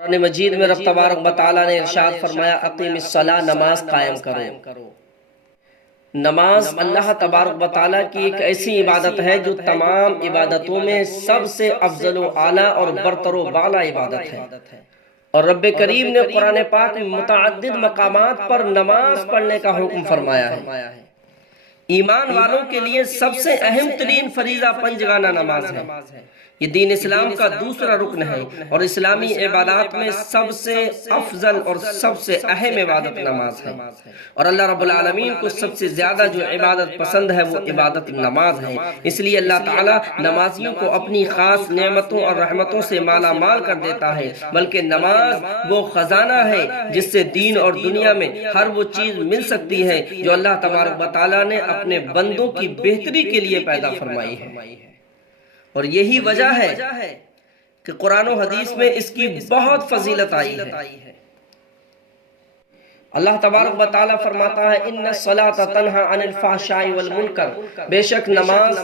قرآن مجید میں رب تبارک و تعالیٰ نے ارشاد فرمایا اقیم الصلاۃ، نماز قائم کرو۔ نماز اللہ تبارک و تعالیٰ کی ایک ایسی عبادت ہے جو تمام عبادتوں میں سب سے افضل و اعلیٰ اور برتر و بالا عبادت ہے، اور رب کریم نے قرآن پاک میں متعدد مقامات پر نماز پڑھنے کا حکم فرمایا ہے۔ ایمان والوں کے لیے سب سے اہم ترین فریضہ پنجگانہ نماز ہے۔ یہ دین اسلام کا دوسرا رکن ہے، اور اسلامی عبادات میں سب سے افضل اور سب سے اہم عبادت نماز ہے، اور اللہ رب العالمین کو سب سے زیادہ جو عبادت پسند ہے وہ عبادت نماز ہے۔ اس لیے اللہ تعالیٰ نمازیوں کو اپنی خاص نعمتوں اور رحمتوں سے مالا مال کر دیتا ہے، بلکہ نماز وہ خزانہ ہے جس سے دین اور دنیا میں ہر وہ چیز مل سکتی ہے جو اللہ تبارک و تعالیٰ نے اپنے بندوں کی بہتری کے لیے پیدا فرمائی ہے، اور یہی وجہ ہے کہ قرآن و حدیث میں اس کی بہت فضیلت آئی ہے۔ اللہ تبارک و تعالیٰ فرماتا ہے ان الصلاۃ تنہی عن الفحشاء والمنکر، بے شک نماز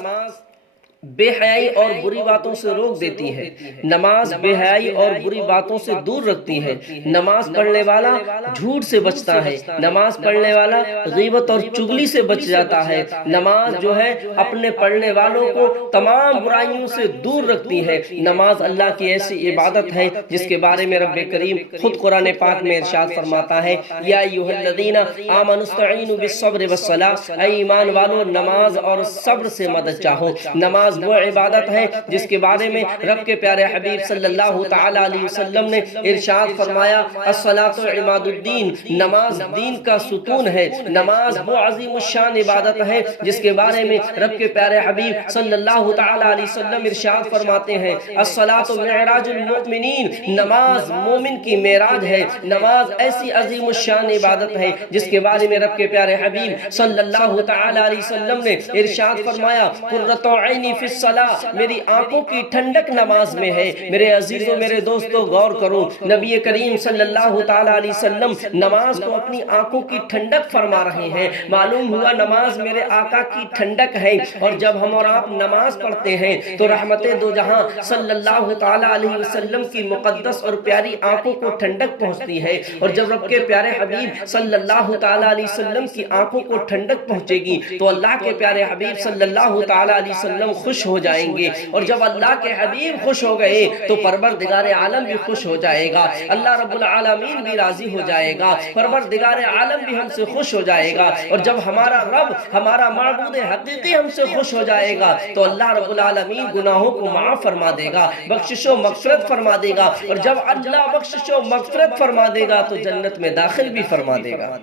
بے حیائی اور بری باتوں سے روک دیتی ہے، نماز بے حیائی اور بری باتوں سے دور رکھتی ہے، نماز پڑھنے والا جھوٹ سے بچتا ہے، نماز پڑھنے والا غیبت اور چغلی سے بچ جاتا ہے، نماز جو ہے اپنے پڑھنے والوں کو تمام برائیوں سے دور رکھتی ہے۔ نماز اللہ کی ایسی عبادت ہے جس کے بارے میں رب کریم خود قرآن پاک میں ارشاد فرماتا ہے یا ایھا الذین آمنوا استعینوا بالصبر والصلاۃ، اے ایمان والو نماز اور صبر سے مدد چاہو۔ نماز وہ عبادت ہے جس کے بارے میں رب کے پیارے حبیب صلی اللہ تعالی علیہ وسلم نے ارشاد فرمایا الصلاۃ عماد الدین، نماز دین کا ستون ہے۔ نماز وہ عظیم الشان عبادت ہے جس کے بارے میں رب کے پیارے حبیب صلی اللہ تعالی علیہ وسلم ارشاد فرماتے ہیں الصلاۃ معراج المؤمنین، نماز مومن کی معراج ہے۔ نماز ایسی عظیم الشان عبادت ہے جس کے بارے میں رب کے پیارے حبیب صلی اللہ تعالی علیہ وسلم نے ارشاد فرمایا قرۃ عینی فی الصلاۃ، میری آنکھوں کی ٹھنڈک نماز میں ہے۔ میرے عزیزوں میرے دوستو غور کرو، نبی کریم صلی اللہ تعالی علیہ وسلم نماز کو اپنی آنکھوں کی ٹھنڈک فرما رہے ہیں۔ معلوم ہوا نماز میرے آقا کی ٹھنڈک ہے، اور جب ہم اور آپ نماز پڑھتے ہیں تو رحمت دو جہاں صلی اللہ تعالی علیہ وسلم کی مقدس اور پیاری آنکھوں کو ٹھنڈک پہنچتی ہے، اور جب رب کے پیارے حبیب صلی اللہ تعالی علیہ وسلم کی آنکھوں کو ٹھنڈک پہنچے گی تو اللہ کے پیارے حبیب صلی اللہ تعالی علیہ وسلم خوش ہو جائیں گے، اور جب اللہ کے حبیب خوش ہو گئے تو پروردگار عالم بھی خوش ہو جائے گا، اللہ رب العالمین بھی راضی ہو جائے گا، پروردگار عالم بھی ہم سے خوش ہو جائے گا، اور جب ہمارا رب ہمارا معبود حقیقی ہم سے خوش ہو جائے گا تو اللہ رب العالمین گناہوں کو معاف فرما دے گا، بخشش و مغفرت فرما دے گا، اور جب اللہ بخشش و مغفرت فرما دے گا تو جنت میں داخل بھی فرما دے گا۔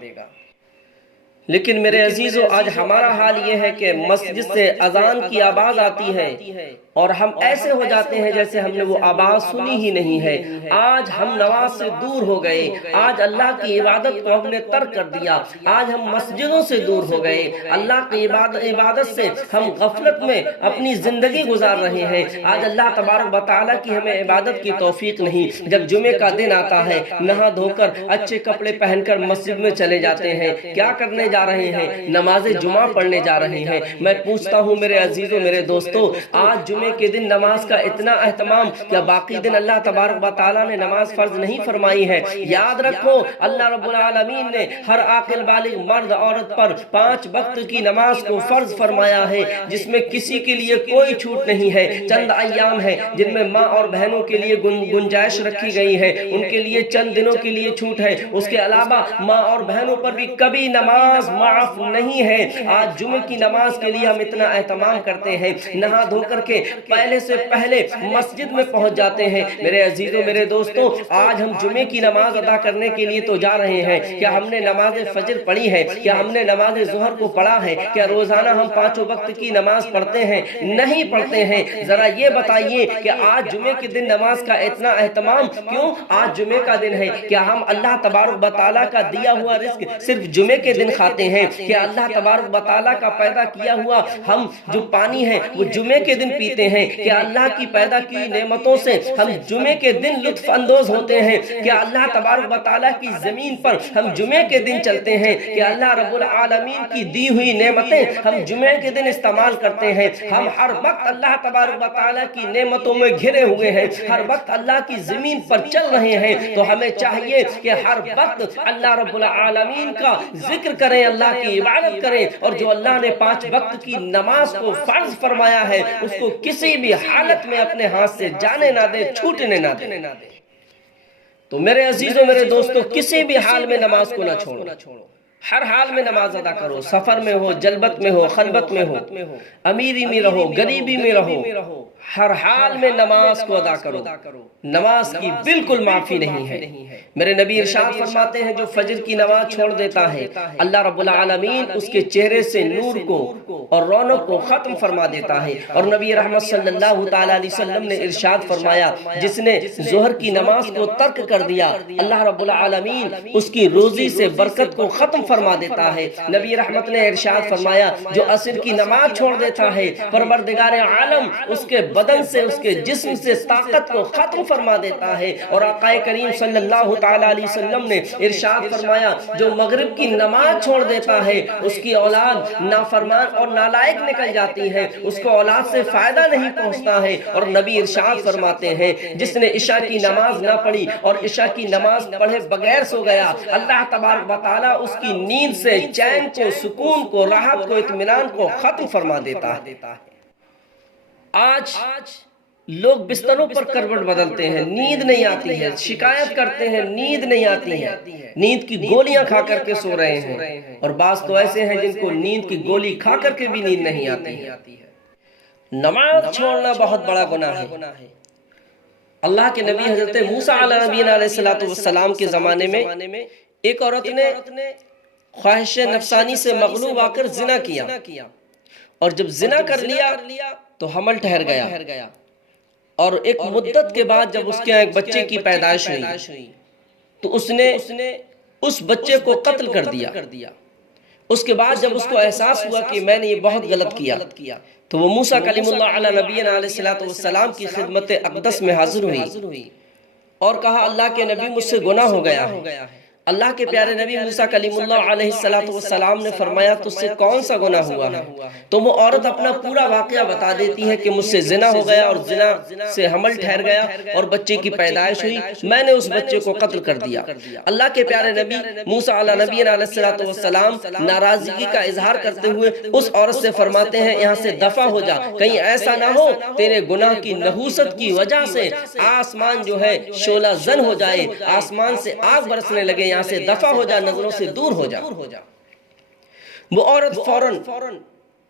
لیکن میرے عزیزو آج ہمارا حال یہ ہے کہ مسجد سے اذان کی آواز آتی ہے اور ہم ایسے ہو جاتے ہیں جیسے ہم نے وہ آواز سنی ہی نہیں ہے۔ آج ہم نماز سے دور ہو گئے، آج اللہ کی عبادت کو ہم نے ترک کر دیا، آج ہم مسجدوں سے دور ہو گئے، اللہ کی عبادت سے ہم غفلت میں اپنی زندگی گزار رہے ہیں۔ آج اللہ تبارک و تعالیٰ کی ہمیں عبادت کی توفیق نہیں۔ جب جمعے کا دن آتا ہے نہا دھو کر اچھے کپڑے پہن کر مسجد میں چلے جاتے ہیں، کیا کرنے جا رہے ہیں؟ نماز جمعہ پڑھنے جا رہے ہیں۔ میں پوچھتا ہوں میرے عزیزوں میرے دوستو، آج جمعے کے دن نماز کا اتنا اہتمام، کیا باقی دن اللہ تبارک و تعالیٰ نے نماز فرض نہیں فرمائی ہے؟ یاد رکھو اللہ رب العالمین نے ہر عاقل بالغ مرد عورت پر 5 وقت کی نماز کو فرض فرمایا ہے، جس میں کسی کے لیے کوئی چھوٹ نہیں ہے۔ چند ایام ہے جن میں ماں اور بہنوں کے لیے گنجائش رکھی گئی ہے، ان کے لیے چند دنوں کے لیے چھوٹ ہے، اس کے علاوہ ماں اور بہنوں پر بھی کبھی نماز معاف نہیں ہے۔ آج جمعے کی نماز کے لیے ہم اتنا اہتمام کرتے ہیں، نہا دھو کر کے پہلے سے پہلے مسجد میں پہنچ جاتے ہیں۔ میرے عزیزوں میرے دوستوں آج ہم جمعے کی نماز ادا کرنے کے لیے تو جا رہے ہیں، کیا ہم نے نماز فجر پڑھی ہے؟ کیا ہم نے نماز ظہر کو پڑھا ہے؟ کیا روزانہ ہم 5 وقت کی نماز پڑھتے ہیں؟ نہیں پڑھتے ہیں۔ ذرا یہ بتائیے کہ آج جمعے کے دن نماز کا اتنا اہتمام کیوں؟ آج جمعے کا دن ہے، کیا ہم اللہ تبارک و تعالیٰ کا دیا ہوا رزق صرف جمعے کے دن کھاتے دکھاتے ہیں کہ اللہ تبارک و تعالیٰ کا پیدا کیا ہوا ہم جو پانی ہے وہ جمعے کے دن پیتے ہیں، کہ اللہ کی پیدا کی نعمتوں سے ہم جمعے کے دن لطف اندوز ہوتے ہیں، کہ اللہ تبارک و تعالیٰ کی زمین پر ہم جمعے کے دن چلتے ہیں، کہ اللہ رب العالمین کی دی ہوئی نعمتیں ہم جمعے کے دن استعمال کرتے ہیں۔ ہم ہر وقت اللہ تبارک و تعالیٰ کی نعمتوں میں گھرے ہوئے ہیں، ہر وقت اللہ کی زمین پر چل رہے ہیں، تو ہمیں چاہیے کہ ہر وقت اللہ رب العالمین کا ذکر کریں، اللہ کی عبادت کریں، اور جو اللہ نے 5 وقت کی نماز کو فرض فرمایا ہے اس کو کسی بھی حالت میں اپنے ہاتھ سے جانے نہ دیں، چھوٹنے نہ دیں۔ تو میرے عزیزوں، میرے دوستوں، کسی بھی حال میں نماز کو نہ چھوڑو، ہر حال میں نماز ادا کرو، سفر میں ہو، جلبت میں ہو، خلبت میں ہو، امیری میں رہو، غریبی میں رہو، ہر حال میں نماز کو ادا کرو۔ نماز کی بالکل معافی نہیں ہے۔ میرے نبی ارشاد فرماتے ہیں جو فجر کی نماز چھوڑ دیتا ہے اللہ رب العالمین اس کے چہرے سے نور کو اور رونق کو ختم فرما دیتا ہے۔ اور نبی رحمت صلی اللہ تعالی علیہ وسلم نے ارشاد فرمایا جس نے ظہر کی نماز کو ترک کر دیا اللہ رب العالمین اس کی روزی سے برکت کو ختم فرما دیتا ہے۔ نبی رحمت نے ارشاد فرمایا جو عصر کی نماز چھوڑ دیتا ہے پروردگار عالم اس کے بدن سے، اس کے جسم سے طاقت کو ختم فرما دیتا ہے۔ اور آقا کریم صلی اللہ تعالی علیہ وسلم نے ارشاد فرمایا جو مغرب کی نماز چھوڑ دیتا ہے اس کی اولاد نافرمان اور نالائق نکل جاتی ہے، اس کو اولاد سے فائدہ نہیں پہنچتا ہے۔ اور نبی ارشاد فرماتے ہیں جس نے عشاء کی نماز نہ پڑھی اور عشاء کی نماز پڑھے بغیر سو گیا اللہ تبارک و تعالی اس کی نیند سے چین کو، سکون کو، راحت کو، اطمینان کو ختم فرما دیتا ہے۔ آج لوگ بستروں پر کروٹ بدلتے ہیں، نیند نہیں آتی ہے، شکایت کرتے ہیں نیند نہیں آتی ہے، نیند کی گولیاں کھا کر کے سو رہے ہیں، اور بعض تو ایسے ہیں جن کو نیند کی گولی کھا کر کے بھی نیند نہیں آتی ہے۔ نماز چھوڑنا بہت بڑا گناہ ہے۔ اللہ کے نبی حضرت موسیٰ علیہ نبینا علیہ السلام کے زمانے میں ایک عورت نے خواہش نفسانی سے مغلوب آ کر زنا کیا، اور جب زنا کر لیا تو حمل ٹھہر گیا، اور ایک مدت کے بعد جب اس کے ایک بچے کی پیدائش ہوئی تو اس نے اس بچے کو قتل کر دیا۔ اس کے بعد جب اس کو احساس ہوا کہ میں نے یہ بہت غلط کیا تو وہ موسیٰ کلیم اللہ علیہ نبینا علیہ السلام کی خدمت اقدس میں حاضر ہوئی اور کہا اللہ کے نبی مجھ سے گناہ ہو گیا ہے۔ اللہ کے پیارے نبی موسیٰ کلیم اللہ علیہ السلام نے فرمایا تجھ سے کون سا گناہ ہوا ہے؟ تو وہ عورت اپنا پورا واقعہ بتا دیتی ہے کہ مجھ سے زنا ہو گیا اور زنا سے حمل ٹھہر گیا اور بچے کی پیدائش ہوئی، میں نے اس بچے کو قتل کر دیا۔ اللہ کے پیارے نبی موسیٰ علیہ نبینا علیہ السلام ناراضگی کا اظہار کرتے ہوئے اس عورت سے فرماتے ہیں یہاں سے دفع ہو جا، کہیں ایسا نہ ہو تیرے گناہ کی نحوست کی وجہ سے آسمان جو ہے شعلہ زن ہو جائے، آسمان سے آگ برسنے لگے، یہاں سے دفع ہو جا، نظروں سے دور ہو جا۔ وہ عورت فوراً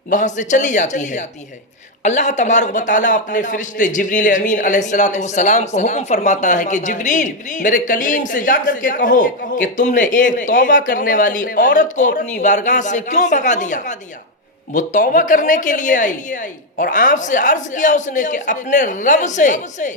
وہاں سے چلی جاتی ہے۔ اللہ تبارک و تعالیٰ اپنے فرشتے جبریل امین علیہ السلام کو حکم فرماتا ہے کہ جبریل میرے کلیم سے جا کر کے کہو کہ تم نے ایک توبہ کرنے والی عورت کو اپنی بارگاہ سے کیوں بھگا دیا؟ وہ توبہ کرنے کے لیے آئی اور آپ سے عرض کیا اس نے کہ اپنے رب سے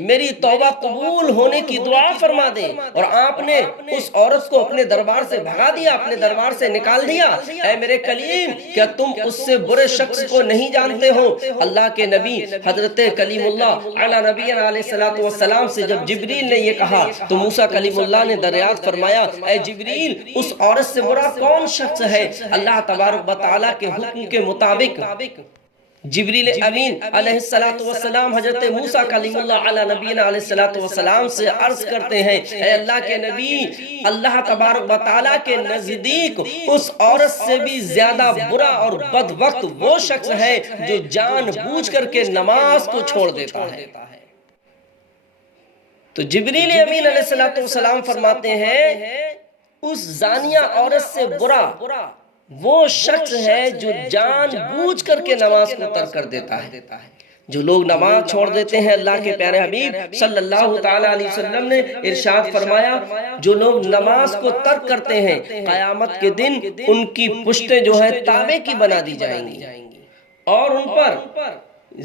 میری توبہ قبول ہونے کی دعا فرما دے، اور آپ نے اس عورت کو اپنے دربار سے بھگا دیا، اپنے دربار سے نکال دیا۔ اے میرے کلیم کیا تم اس سے برے شخص کو نہیں جانتے ہو؟ اللہ کے نبی حضرت کلیم اللہ علیہ نبینا علیہ السلام سے جب جبریل نے یہ کہا تو موسیٰ کلیم اللہ نے دریافت فرمایا اے جبریل اس عورت سے برا کون شخص ہے؟ اللہ تبارک و تعالیٰ کے حکم کے مطابق جبریل امین علیہ السلام حضرت موسیٰ کلیم اللہ علیہ نبینا علیہ السلام سے عرض کرتے ہیں اے اللہ کے نبی اللہ تبارک و تعالیٰ کے نزدیک اس عورت سے بھی زیادہ برا اور بد وقت وہ شخص ہے جو جان بوجھ کر کے نماز کو چھوڑ دیتا ہے۔ تو جبریل امین علیہ السلام فرماتے ہیں اس زانیہ عورت سے برا وہ شخص ہے جو جان بوجھ کر کے نماز کو ترک کر دیتا ہے۔ جو لوگ نماز چھوڑ دیتے ہیں اللہ کے پیارے حبیب صلی اللہ تعالی علیہ وسلم نے ارشاد فرمایا جو لوگ نماز کو ترک کرتے ہیں قیامت کے دن ان کی پشتیں جو ہے تانبے کی بنا دی جائیں گی اور ان پر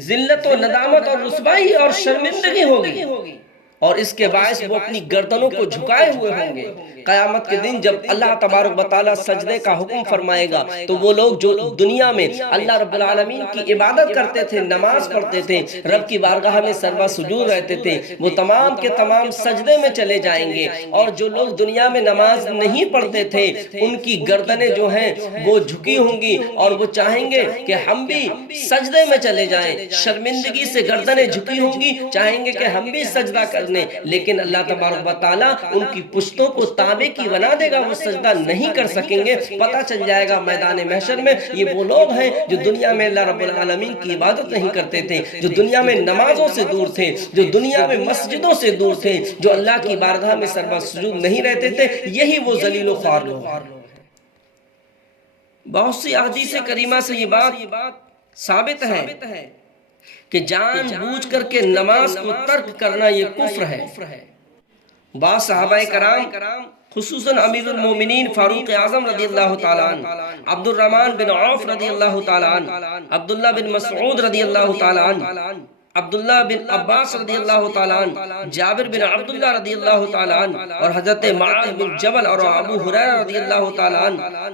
ذلت و ندامت اور رسوائی اور شرمندگی ہوگی۔ اور اس کے باعث وہ اپنی گردنوں کو جھکائے ہوئے ہوں گے۔ قیامت کے دن جب اللہ تبارک و تعالیٰ سجدے کا حکم فرمائے گا تو وہ لوگ جو دنیا میں اللہ رب العالمین کی عبادت کرتے تھے، نماز پڑھتے تھے، رب کی بارگاہ میں سروا سجود رہتے تھے، وہ تمام کے تمام سجدے میں چلے جائیں گے۔ اور جو لوگ دنیا میں نماز نہیں پڑھتے تھے ان کی گردنیں جو ہیں وہ جھکی ہوں گی اور وہ چاہیں گے کہ ہم بھی سجدے میں چلے جائیں، شرمندگی سے گردنیں جھکی ہوں گی، چاہیں گے کہ ہم بھی سجدہ کرنے، لیکن اللہ تبارک و تعالیٰ ان کی پشتوں کو تابع کی بنا دے گا، وہ سجدہ نہیں کر سکیں گے۔ پتہ چل جائے گا میدان محشر میں یہ وہ لوگ ہیں جو دنیا میں اللہ رب العالمین کی عبادت نہیں کرتے تھے، جو دنیا میں نمازوں سے دور تھے، جو دنیا میں مسجدوں سے دور تھے، جو اللہ کی بارگاہ میں سروا سجود نہیں رہتے تھے، یہی وہ ذلیل و خوار لوگ ہیں۔ بہت سی احادیث کریمہ سے یہ بات ثابت ہے کہ جان بوجھ کر کے نماز کو ترک کرنا یہ کفر ہے۔ بعض صحابہ کرام خصوصاً امیر المومنین فاروق اعظم رضی اللہ تعالیٰ عنہ، عبد الرحمن بن عوف رضی اللہ تعالیٰ عنہ، عبداللہ بن مسعود رضی اللہ تعالیٰ عنہ، عبداللہ بن عباس رضی اللہ تعالیٰ عنہ، جابر بن عبداللہ رضی اللہ تعالیٰ عنہ، اور حضرت معاذ بن جبل اور ابو ہریرہ رضی اللہ تعالیٰ عنہ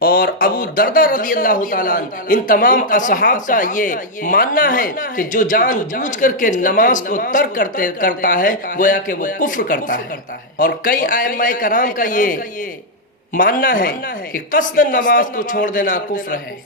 اور ابو دردہ رضی اللہ تعالیٰ عنہ، ان تمام اصحاب کا یہ ماننا ہے کہ جو جان بوجھ کر کے نماز کو ترک کرتا ہے گویا کہ وہ کفر کرتا ہے۔ اور کئی ائمہ کرام کا یہ ماننا ہے کہ قصداً نماز کو چھوڑ دینا کفر ہے۔